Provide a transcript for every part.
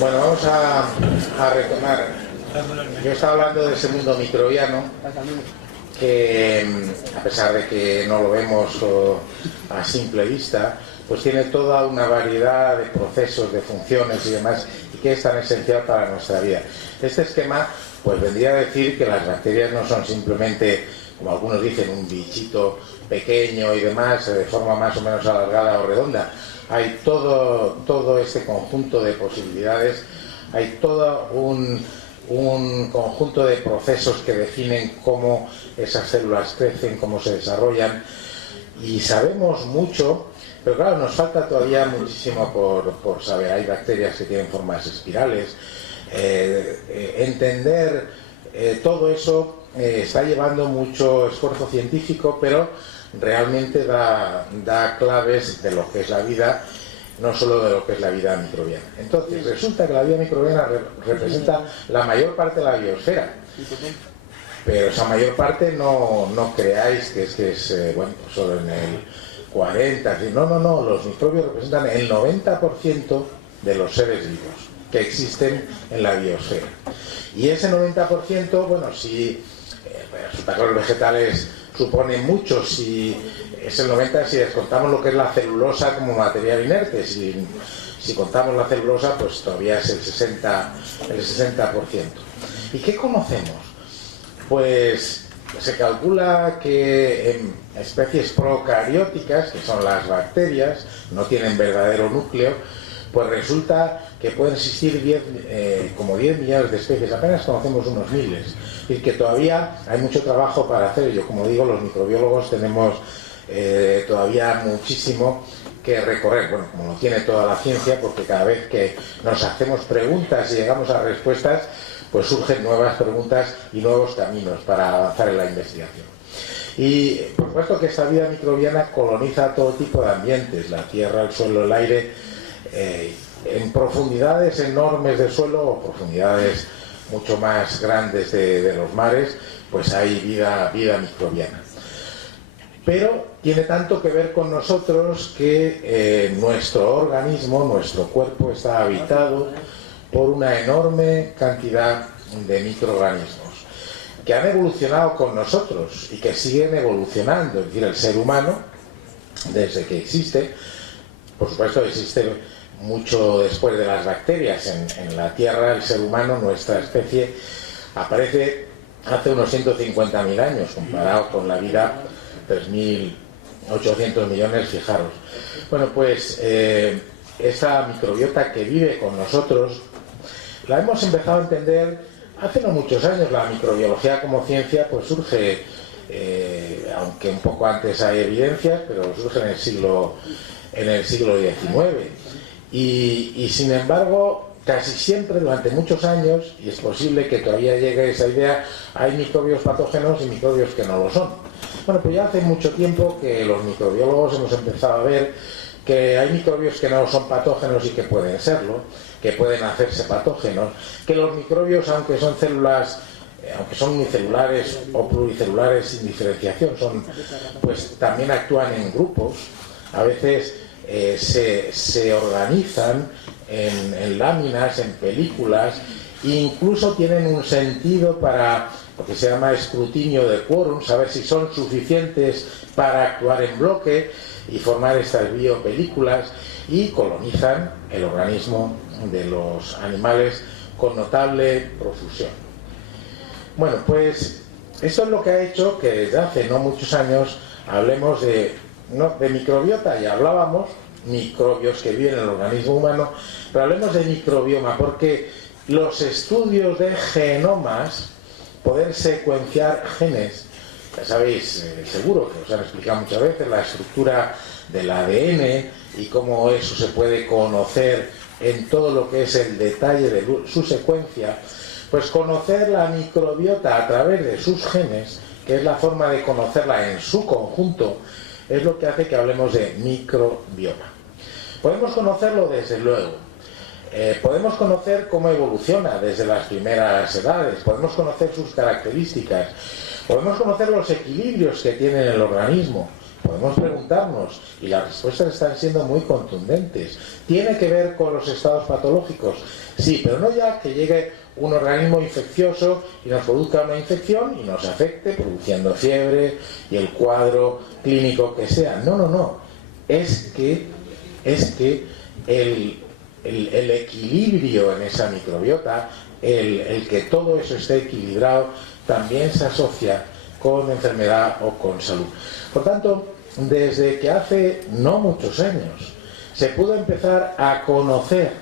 Bueno, vamos a retomar. Yo estaba hablando de ese mundo microbiano que, a pesar de que no lo vemos a simple vista, pues tiene toda una variedad de procesos, de funciones y demás, y que es tan esencial para nuestra vida. Este esquema pues vendría a decir que las bacterias no son simplemente, como algunos dicen, un bichito pequeño y demás, de forma más o menos alargada o redonda. Hay todo este conjunto de posibilidades, hay todo un conjunto de procesos que definen cómo esas células crecen, cómo se desarrollan, y sabemos mucho, pero claro, nos falta todavía muchísimo por saber. Hay bacterias que tienen formas espirales. Entender todo eso está llevando mucho esfuerzo científico, pero realmente da claves de lo que es la vida, no solo de lo que es la vida microbiana. Entonces, resulta que la vida microbiana representa la mayor parte de la biosfera, pero esa mayor parte no creáis que es bueno, solo en el 40, no, los microbios representan el 90% de los seres vivos que existen en la biosfera. Y ese 90%, bueno, si resulta que los vegetales suponen mucho, si es el 90% si descontamos lo que es la celulosa como material inerte. Si contamos la celulosa, pues todavía es el 60%. ¿Y qué conocemos? Pues se calcula que en especies procarióticas, que son las bacterias, no tienen verdadero núcleo, pues resulta que pueden existir como 10 millones de especies, apenas conocemos unos miles. Es decir, que todavía hay mucho trabajo para hacer. Yo, como digo, los microbiólogos tenemos todavía muchísimo que recorrer, bueno, como lo tiene toda la ciencia, porque cada vez que nos hacemos preguntas y llegamos a respuestas, pues surgen nuevas preguntas y nuevos caminos para avanzar en la investigación. Y por supuesto que esta vida microbiana coloniza todo tipo de ambientes, la tierra, el suelo, el aire, en profundidades enormes del suelo o profundidades mucho más grandes de los mares, pues hay vida microbiana. Pero tiene tanto que ver con nosotros que nuestro organismo, nuestro cuerpo, está habitado por una enorme cantidad de microorganismos que han evolucionado con nosotros y que siguen evolucionando. Es decir, el ser humano, desde que existe, por supuesto existe mucho después de las bacterias en la Tierra. El ser humano, nuestra especie, aparece hace unos 150.000 años, comparado con la vida 3.800 millones, fijaros. Bueno, pues esa microbiota que vive con nosotros la hemos empezado a entender hace no muchos años. La microbiología como ciencia pues surge, aunque un poco antes hay evidencias, pero surge en el siglo XIX. Y sin embargo, casi siempre, durante muchos años, y es posible que todavía llegue esa idea, hay microbios patógenos y microbios que no lo son. Bueno, pues ya hace mucho tiempo que los microbiólogos hemos empezado a ver que hay microbios que no son patógenos y que pueden serlo, que pueden hacerse patógenos, que los microbios, aunque son células, aunque son unicelulares o pluricelulares sin diferenciación, pues también actúan en grupos. A veces se organizan en láminas, en películas, e incluso tienen un sentido para lo que se llama escrutinio de quórum, saber si son suficientes para actuar en bloque y formar estas biopelículas, y colonizan el organismo de los animales con notable profusión. Bueno, pues eso es lo que ha hecho que desde hace no muchos años hablemos de microbiota. Ya hablábamos, microbios que viven en el organismo humano, pero hablemos de microbioma, porque los estudios de genomas, poder secuenciar genes, ya sabéis, seguro que os han explicado muchas veces la estructura del ADN y cómo eso se puede conocer en todo lo que es el detalle de su secuencia. Pues conocer la microbiota a través de sus genes, que es la forma de conocerla en su conjunto, es lo que hace que hablemos de microbioma. Podemos conocerlo desde luego. Podemos conocer cómo evoluciona desde las primeras edades, podemos conocer sus características, podemos conocer los equilibrios que tiene el organismo, podemos preguntarnos, y las respuestas están siendo muy contundentes. ¿Tiene que ver con los estados patológicos? Sí, pero no ya que llegue un organismo infeccioso y nos produzca una infección y nos afecte produciendo fiebre y el cuadro clínico que sea. No, no, no. Es que el equilibrio en esa microbiota, el que todo eso esté equilibrado, también se asocia con enfermedad o con salud. Por tanto, desde que hace no muchos años se pudo empezar a conocer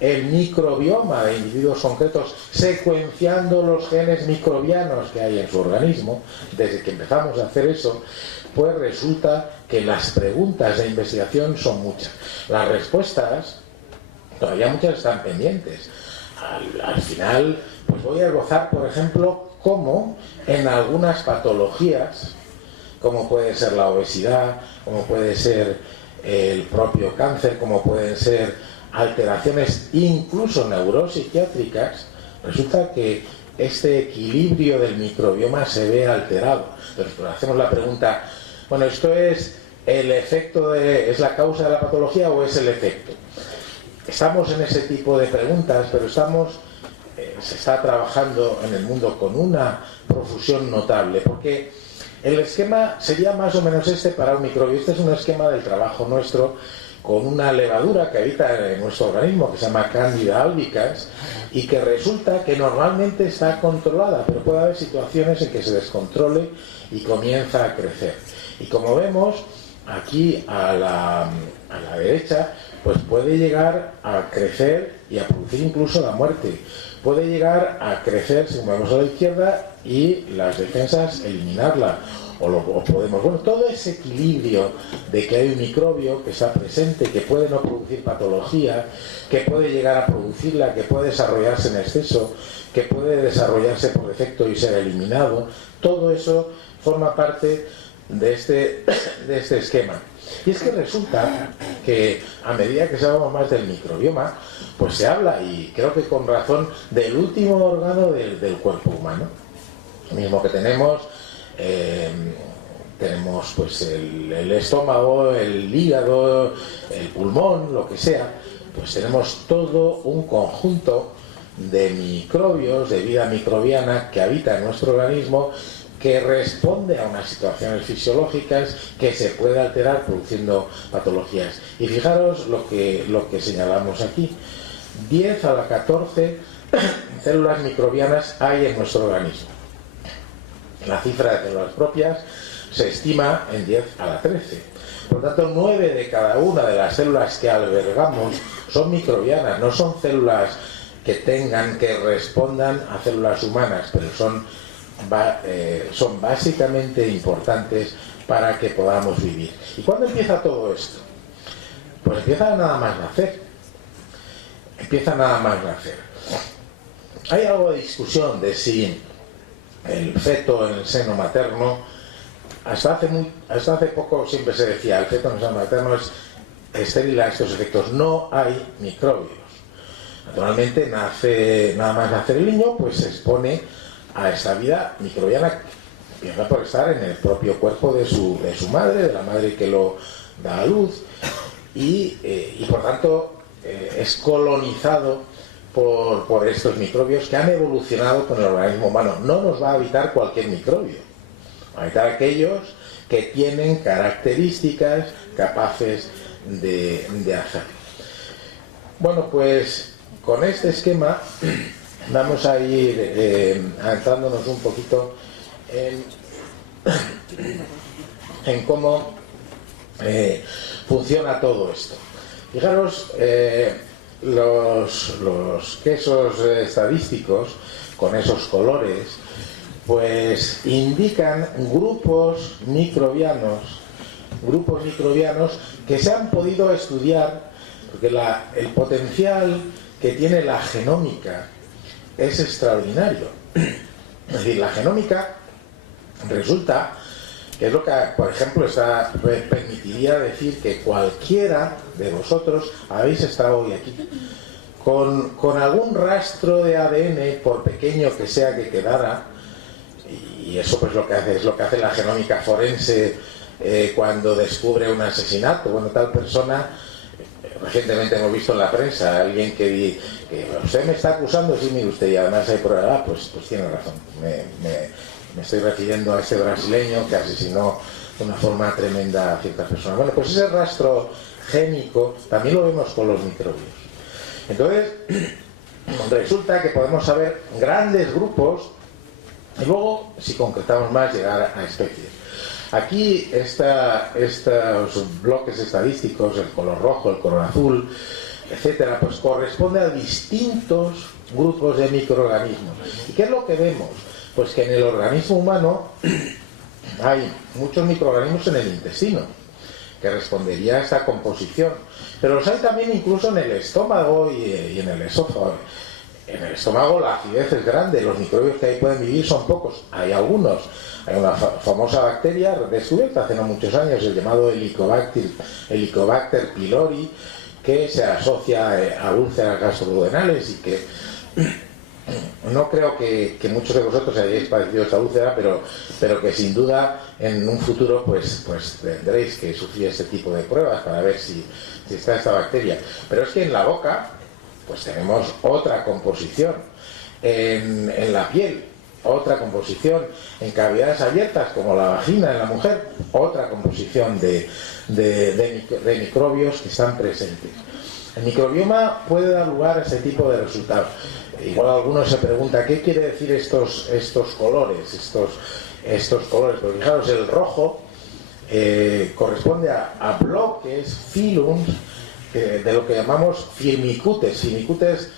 el microbioma de individuos concretos, secuenciando los genes microbianos que hay en su organismo, desde que empezamos a hacer eso, pues resulta que las preguntas de investigación son muchas. Las respuestas, todavía muchas están pendientes. Al final, pues voy a esbozar, por ejemplo, cómo en algunas patologías, como puede ser la obesidad, como puede ser el propio cáncer, como pueden ser alteraciones incluso neuropsiquiátricas, resulta que este equilibrio del microbioma se ve alterado. Entonces, pues hacemos la pregunta, bueno, ¿esto es el efecto es la causa de la patología o es el efecto? Estamos en ese tipo de preguntas, pero se está trabajando en el mundo con una profusión notable, porque el esquema sería más o menos este para un microbio. Este es un esquema del trabajo nuestro con una levadura que habita en nuestro organismo, que se llama Candida albicans, y que resulta que normalmente está controlada, pero puede haber situaciones en que se descontrole y comienza a crecer. Y como vemos, aquí a la derecha, pues puede llegar a crecer y a producir incluso la muerte. Puede llegar a crecer, si movemos a la izquierda, y las defensas eliminarla. O podemos, bueno, todo ese equilibrio de que hay un microbio que está presente, que puede no producir patología, que puede llegar a producirla, que puede desarrollarse en exceso, que puede desarrollarse por defecto y ser eliminado, todo eso forma parte de este esquema. Y es que resulta que a medida que sabemos más del microbioma, pues se habla, y creo que con razón, del último órgano del cuerpo humano. Lo mismo que tenemos pues el estómago, el hígado, el pulmón, lo que sea, pues tenemos todo un conjunto de microbios, de vida microbiana que habita en nuestro organismo, que responde a unas situaciones fisiológicas, que se puede alterar produciendo patologías. Y fijaros lo que señalamos aquí. 10 a la 14 células microbianas hay en nuestro organismo. La cifra de células propias se estima en 10 a la 13. Por lo tanto, 9 de cada una de las células que albergamos son microbianas, no son células que respondan a células humanas, pero son básicamente importantes para que podamos vivir. ¿Y cuándo empieza todo esto? Pues empieza nada más nacer. Hay algo de discusión de si el feto en el seno materno, hasta hace poco siempre se decía, el feto en el seno materno es estéril a estos efectos. No hay microbios. Naturalmente, nada más nacer el niño, pues se expone a esta vida microbiana, que empieza por estar en el propio cuerpo de su madre, de la madre que lo da a luz, y por tanto es colonizado por estos microbios que han evolucionado con el organismo humano. No nos va a habitar cualquier microbio, va a habitar aquellos que tienen características capaces de hacerlo. Bueno, pues con este esquema vamos a ir adentrándonos un poquito en cómo funciona todo esto. Fijaros, los quesos estadísticos con esos colores pues indican grupos microbianos que se han podido estudiar, porque el potencial que tiene la genómica es extraordinario. Es decir, la genómica resulta que es lo que, por ejemplo, permitiría decir que cualquiera de vosotros habéis estado hoy aquí con algún rastro de ADN, por pequeño que sea que quedara, y eso pues es lo que hace la genómica forense cuando descubre un asesinato, cuando tal persona, recientemente hemos visto en la prensa, alguien que usted me está acusando, sí, mire usted, y además hay prueba, pues tiene razón, me estoy refiriendo a ese brasileño que asesinó de una forma tremenda a ciertas personas. Bueno, pues ese rastro génico también lo vemos con los microbios. Entonces, resulta que podemos saber grandes grupos y luego, si concretamos más, llegar a especies. Aquí estos bloques estadísticos, el color rojo, el color azul, etcétera, pues corresponde a distintos grupos de microorganismos. ¿Y qué es lo que vemos? Pues que en el organismo humano hay muchos microorganismos en el intestino, que respondería a esta composición. Pero los hay también incluso en el estómago y en el esófago. En el estómago la acidez es grande, los microbios que ahí pueden vivir son pocos. Hay algunos. Hay una famosa bacteria descubierta hace no muchos años, el llamado Helicobacter pylori, que se asocia a úlceras gastroduodenales y que no creo que muchos de vosotros hayáis padecido esta úlcera, pero que sin duda en un futuro pues tendréis que sufrir este tipo de pruebas para ver si está esta bacteria. Pero es que en la boca pues tenemos otra composición, en la piel otra composición, en cavidades abiertas como la vagina en la mujer otra composición de microbios que están presentes. El microbioma puede dar lugar a este tipo de resultados. Igual algunos se pregunta ¿qué quiere decir estos colores? Estos colores, porque fijaros, el rojo corresponde a bloques, filums, de lo que llamamos firmicutes. Firmicutes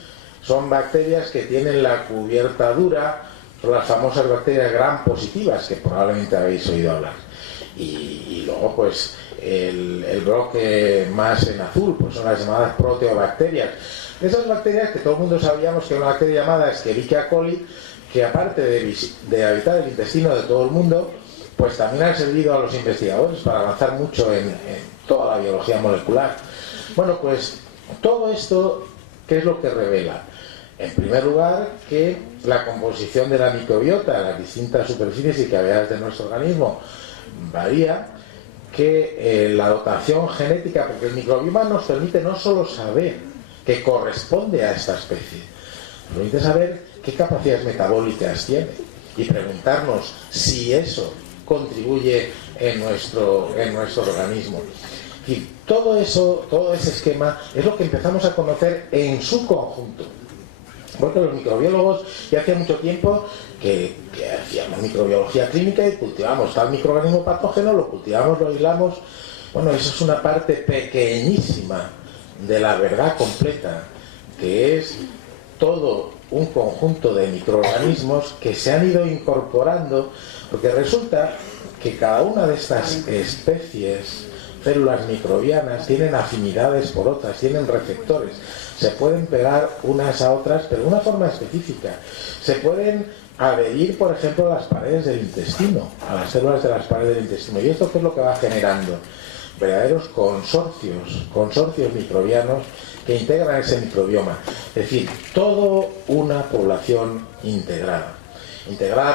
son bacterias que tienen la cubierta dura, son las famosas bacterias gram positivas que probablemente habéis oído hablar. Y luego pues el bloque más en azul pues son las llamadas proteobacterias. Esas bacterias que todo el mundo sabíamos que era una bacteria llamada Escherichia coli, que aparte de habitar el intestino de todo el mundo, pues también han servido a los investigadores para avanzar mucho en toda la biología molecular. Bueno, pues todo esto, ¿qué es lo que revela? En primer lugar, que la composición de la microbiota, las distintas superficies y cavidades de nuestro organismo varía, que la dotación genética, porque el microbioma nos permite no solo saber que corresponde a esta especie, nos permite saber qué capacidades metabólicas tiene y preguntarnos si eso contribuye en nuestro organismo. Y todo eso, todo ese esquema es lo que empezamos a conocer en su conjunto. Porque los microbiólogos ya hacía mucho tiempo que hacíamos microbiología clínica y cultivamos tal microorganismo patógeno, lo cultivamos, lo aislamos. Bueno, eso es una parte pequeñísima de la verdad completa, que es todo un conjunto de microorganismos que se han ido incorporando, porque resulta que cada una de estas especies, células microbianas, tienen afinidades por otras, tienen receptores, se pueden pegar unas a otras, pero de una forma específica. Se pueden adherir, por ejemplo, a las paredes del intestino, a las células de las paredes del intestino. ¿Y esto qué es lo que va generando? Verdaderos consorcios microbianos que integran ese microbioma. Es decir, toda una población integrada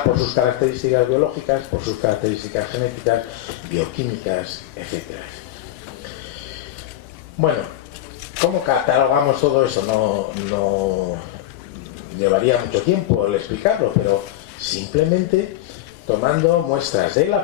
por sus características biológicas, por sus características genéticas, bioquímicas, etc. Bueno, ¿cómo catalogamos todo eso? No llevaría mucho tiempo el explicarlo, pero simplemente tomando muestras de la